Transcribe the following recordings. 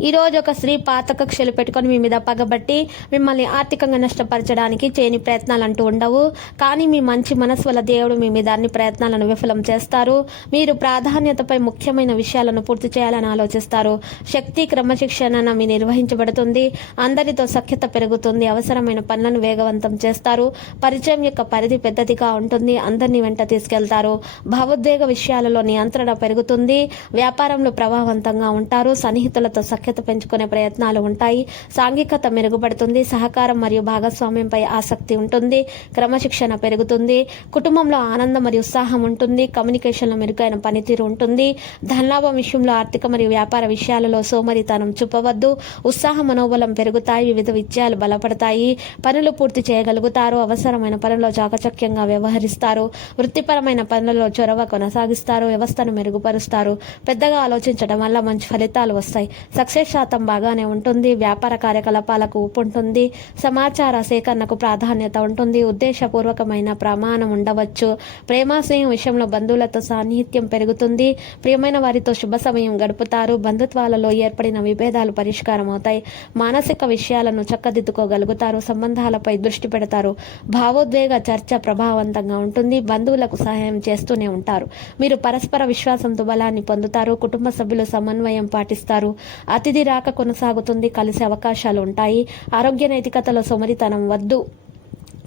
ఈ రోజు ఒక స్త్రీ పాత కక్షలు పెట్టుకొని మీ మీద పగబట్టి మిమ్మల్ని ఆర్థికంగా నష్టపరచడానికి చేయని ప్రయత్నాలు అంటూ ఉండవు. కానీ మీ మంచి మనసు వల్ల దేవుడు మీ మీద అన్ని ప్రయత్నాలను విఫలం చేస్తారు. మీరు ప్రాధాన్యతపై ముఖ్యమైన విషయాలను పూర్తి చేయాలని ఆలోచిస్తారు. శక్తి క్రమశిక్షణ మీ నిర్వహించబడుతుంది. అందరితో సఖ్యత పెరుగుతుంది. అవసరమైన పనులను వేగవంతం చేస్తారు. పరిచయం యొక్క పరిధి పెద్దదిగా ఉంటుంది. అందరినీ వెంట తీసుకెళ్తారు. భావోద్వేగ విషయాలలో నియంత్రణ పెరుగుతుంది. వ్యాపారంలో ప్రభావవంతంగా ఉంటారు. సన్నిహితులతో సఖ్యత పెంచుకునే ప్రయత్నాలు ఉంటాయి. సాంఘికత మెరుగుపడుతుంది. సహకారం మరియు భాగస్వామ్యంపై ఆసక్తి ఉంటుంది. క్రమశిక్షణ పెరుగుతుంది. కుటుంబంలో ఆనందం మరియు ఉత్సాహం ఉంటుంది. కమ్యూనికేషన్లో మెరుగైన పనితీరు ఉంటుంది. ధనలాభం విషయంలో ఆర్థిక మరియు వ్యాపార విషయాలలో సోమరితనం చూపవద్దు. ఉత్సాహ మనోబలం పెరుగుతాయి. వివిధ విజయాలు బలపడతాయి. పనులు పూర్తి చేయగలుగుతారు. అవసరమైన పనుల్లో చాకచక్యంగా వ్యవహరిస్తారు. వృత్తిపరమైన పనులలో చొరవ కొనసాగిస్తారు. వ్యవస్థను మెరుగుపరుస్తారు. పెద్దగా ఆలోచించడం వల్ల మంచి ఫలితాలు వస్తాయి. సక్సెస్ శాతం బాగానే ఉంటుంది వ్యాపార కార్యకలాపాలకు ఊపు ఉంటుంది సమాచార సేకరణకు ప్రాధాన్యత ఉంటుంది ఉద్దేశపూర్వకమైన ప్రమాణం ఉండవచ్చు. ప్రేమ స్నేహం విషయంలో బంధువులతో సాన్నిహిత్యం పెరుగుతుంది. ప్రియమైన వారితో శుభ సమయం గడుపుతారు. బంధుత్వాలలో ఏర్పడిన విభేదాలు పరిష్కారం అవుతాయి మానసిక విషయాలను చక్కదిద్దుకోగలుగుతారు. సంబంధాలపై దృష్టి పెడతారు. భావోద్వేగ చర్చ ప్రభావవంతంగా ఉంటుంది. బంధువులకు సహాయం చేస్తూనే ఉంటారు. మీరు పరస్పర విశ్వాసంతో బలాన్ని పొందుతారు. కుటుంబ సభ్యులు సమన్వయం పాటిస్తారు. అతిథి రాక కొనసాగుతుంది. కలిసే అవకాశాలు ఉంటాయి ఆరోగ్య నైతికతలో సోమరితనం వద్దు.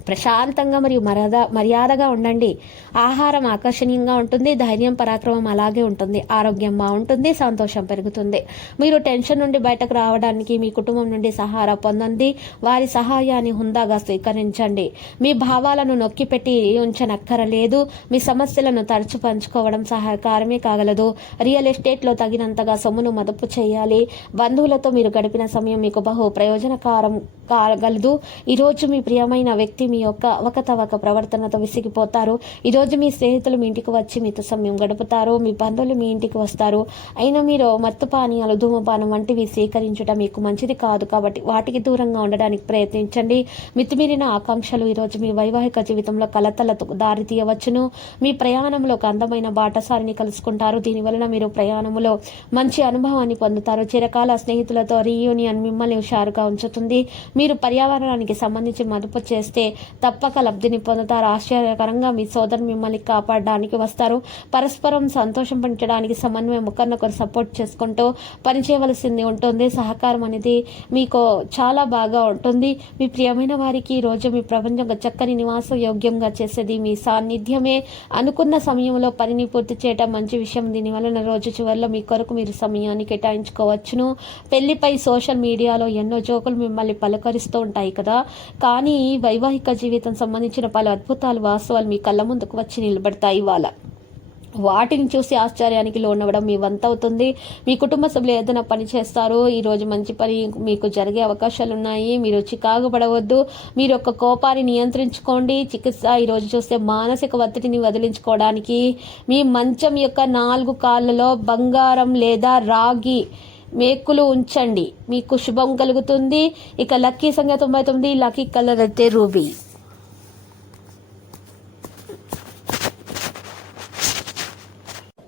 ప్రశాంతంగా మరియు మర్యాద మర్యాదగా ఉండండి. ఆహారం ఆకర్షణీయంగా ఉంటుంది ధైర్యం పరాక్రమం అలాగే ఉంటుంది. ఆరోగ్యం బాగుంటుంది సంతోషం పెరుగుతుంది. మీరు టెన్షన్ నుండి బయటకు రావడానికి మీ కుటుంబం నుండి సహారా పొందండి. వారి సహాయాన్ని హుందాగా స్వీకరించండి. మీ భావాలను నొక్కిపెట్టి ఉంచనక్కరలేదు. మీ సమస్యలను తరచు పంచుకోవడం సహాయకారమే కాగలదు. రియల్ ఎస్టేట్లో తగినంతగా సొమ్మును మదుపు చేయాలి. బంధువులతో మీరు గడిపిన సమయం మీకు బహు ప్రయోజనకారం కాగలదు. ఈరోజు మీ ప్రియమైన వ్యక్తి మీ మీ యొక్క అవకతవక ప్రవర్తనతో విసిగిపోతారు. ఈరోజు మీ స్నేహితులు మీ ఇంటికి వచ్చి మీతో సమయం గడుపుతారు. మీ బంధువులు మీ ఇంటికి వస్తారు. అయినా మీరు మత్తు పానీయాలు ధూమపానం వంటివి స్వీకరించడం మీకు మంచిది కాదు కాబట్టి వాటికి దూరంగా ఉండడానికి ప్రయత్నించండి. మితిమీరిన ఆకాంక్షలు ఈరోజు మీ వైవాహిక జీవితంలో కలతలకు దారి తీయవచ్చును. మీ ప్రయాణంలో ఒక అందమైన బాటసారిని కలుసుకుంటారు. దీనివలన మీరు ప్రయాణంలో మంచి అనుభవాన్ని పొందుతారు. చిరకాల స్నేహితులతో రీయూనియన్ మిమ్మల్ని హుషారుగా ఉంచుతుంది. మీరు పర్యావరణానికి సంబంధించి మదుపు చేస్తే తప్పక లబ్ధిని పొందుతారు. ఆశ్చర్యకరంగా మీ సోదరు మిమ్మల్ని కాపాడడానికి వస్తారు. పరస్పరం సంతోషం పెంచడానికి సమన్వయం ఒకరినొకరు సపోర్ట్ చేసుకుంటూ పనిచేయవలసింది ఉంటుంది. సహకారం అనేది మీకు చాలా బాగా ఉంటుంది. మీ ప్రియమైన వారికి ఈరోజు రోజు మీ ప్రపంచం చక్కని నివాస యోగ్యంగా చేసేది మీ సాన్నిధ్యమే. అనుకున్న సమయంలో పనిని పూర్తి చేయటం మంచి విషయం. దీనివలన రోజు చివరిలో మీ కొరకు మీరు సమయాన్ని కేటాయించుకోవచ్చును. పెళ్ళిపై సోషల్ మీడియాలో ఎన్నో జోకులు మిమ్మల్ని పలకరిస్తూ ఉంటాయి కదా. కానీ వైవాహిక జీవితం సంబంధించిన పలు అద్భుతాలు వాస్తవాలు మీ కళ్ళ ముందుకు వచ్చి నిలబడతాయి ఇవాళ. వాటిని చూసి ఆశ్చర్యానికి లోనవ్వడం మీ వంత అవుతుంది. మీ కుటుంబ సభ్యులు ఏదైనా పని చేస్తారు ఈరోజు మంచి పని మీకు జరిగే అవకాశాలు ఉన్నాయి మీరు చికాకు పడవద్దు. మీరు ఒక కోపాన్ని నియంత్రించుకోండి. చికిత్స ఈ రోజు చూస్తే మానసిక ఒత్తిడిని వదిలించుకోవడానికి మీ మంచం యొక్క నాలుగు కాళ్ళలో బంగారం లేదా రాగి మేకులు ఉంచండి. మీకు శుభం కలుగుతుంది. ఇక లక్కీ సంఖ్య తొంభై తొమ్మిది లక్కీ కలర్ అయితే రూబీ.